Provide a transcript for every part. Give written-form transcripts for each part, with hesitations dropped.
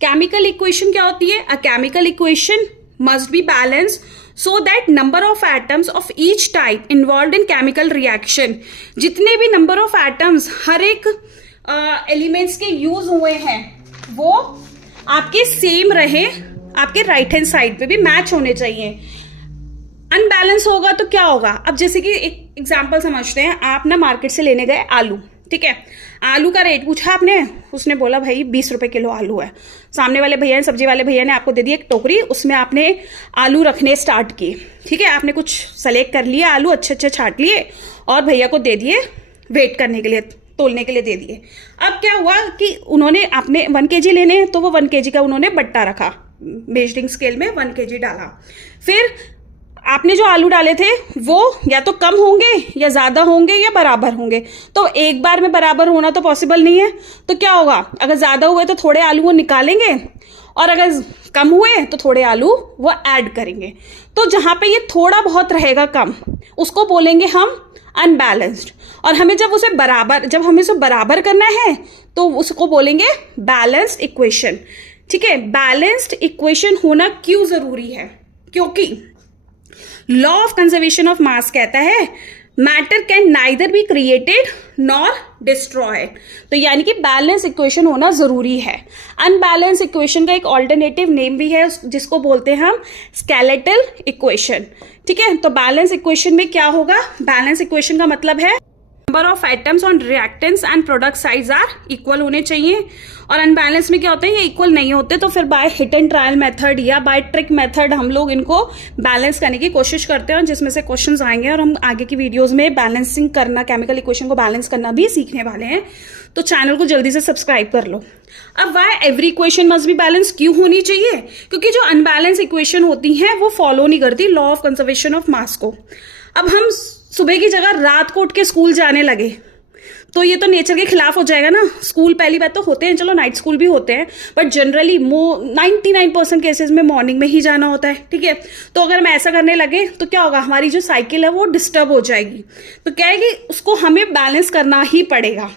Chemical equation क्या होती है? A chemical equation must be balance so that number of atoms of each type involved in chemical reaction, जितने भी number of atoms हर एक elements के use हुए हैं वो आपके सेम रहे, आपके राइट हैंड साइड पे भी मैच होने चाहिए। अनबैलेंस होगा तो क्या होगा? अब जैसे कि एक एग्जांपल समझते हैं, आप ना मार्केट से लेने गए आलू, ठीक है, आलू का रेट पूछा आपने, उसने बोला भाई 20 रुपए किलो आलू है। सामने वाले भैया ने, सब्जी वाले भैया ने आपको दे दी एक टोकरी, उसमें आपने आलू रखने स्टार्ट किए, ठीक है, आपने कुछ सेलेक्ट कर लिए आलू, अच्छे अच्छे छांट लिए और भैया को दे दिए वेट करने के लिए, तोलने के लिए दे दिए। अब क्या हुआ कि उन्होंने आपने 1 kg लेने हैं तो वो 1 kg का उन्होंने बट्टा रखा, मेजरिंग स्केल में 1 kg डाला। फिर आपने जो आलू डाले थे वो या तो कम होंगे या ज्यादा होंगे या बराबर होंगे, तो एक बार में बराबर होना तो पॉसिबल नहीं है। तो क्या होगा, अगर ज्यादा हुए तो थोड़े आलू वो निकालेंगे और अगर कम हुए तो थोड़े आलू वो ऐड करेंगे। तो जहां पे ये थोड़ा बहुत रहेगा कम, उसको बोलेंगे हम अनबैलेंस्ड। और हमें जब हमें उसे बराबर करना है तो उसको बोलेंगे बैलेंस्ड इक्वेशन। ठीक है, बैलेंस्ड इक्वेशन होना क्यों जरूरी है? क्योंकि law of conservation of mass कहता है matter can neither be created nor destroyed. तो यानी कि बैलेंस इक्वेशन होना जरूरी है। अनबैलेंस इक्वेशन का एक ऑल्टरनेटिव नेम भी है जिसको बोलते हैं हम स्केलेटल इक्वेशन। ठीक है, तो बैलेंस इक्वेशन में क्या होगा? बैलेंस इक्वेशन का मतलब है number of atoms on reactants and product side are equal होने चाहिए। और अनबैलेंस में क्या होता है, ये इक्वल नहीं होते, तो फिर by hit and trial method या बाय ट्रिक मेथड हम लोग इनको बैलेंस करने की कोशिश करते हैं, जिसमें से क्वेश्चंस आएंगे और हम आगे की वीडियोस में बैलेंसिंग करना, केमिकल इक्वेशन को बैलेंस करना भी सीखने वाले हैं। तो चैनल को जल्दी से सब्सक्राइब कर लो। अब why every equation must be balance क्यों होनी चाहिए? क्योंकि जो अनबैलेंस इक्वेशन होती हैं वो फॉलो नहीं करती law of conservation of mass को। अब हम सुबह की जगह रात को उठ के स्कूल जाने लगे तो ये तो नेचर के खिलाफ हो जाएगा ना। स्कूल पहली बात तो होते हैं, चलो नाइट स्कूल भी होते हैं, बट जनरली 99% केसेस में मॉर्निंग में ही जाना होता है। ठीक है, तो अगर हम ऐसा करने लगे तो क्या होगा, हमारी जो साइकिल है वो डिस्टर्ब हो जाएगी। तो क्या है कि उसको हमें बैलेंस करना ही पड़ेगा।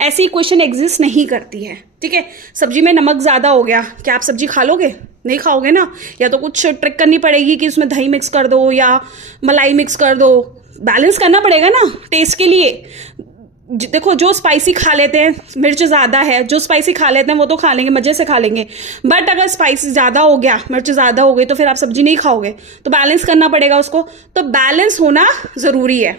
ऐसी इक्वेशन एग्जिस्ट नहीं करती है। ठीक है, सब्जी में नमक ज्यादा हो गया, क्या आप सब्जी खा लोगे? नहीं खाओगे ना। या तो कुछ ट्रिक करनी पड़ेगी कि उसमें दही मिक्स कर दो या मलाई मिक्स कर दो, बैलेंस करना पड़ेगा ना टेस्ट के लिए। देखो, जो स्पाइसी खा लेते हैं, मिर्च ज्यादा है, जो स्पाइसी खा लेते हैं वो तो खा लेंगे, मजे से खा लेंगे, बट अगर स्पाइसी ज्यादा हो गया, मिर्च ज्यादा हो गई, तो फिर आप सब्जी नहीं खाओगे। तो बैलेंस करना पड़ेगा उसको। तो बैलेंस होना जरूरी है।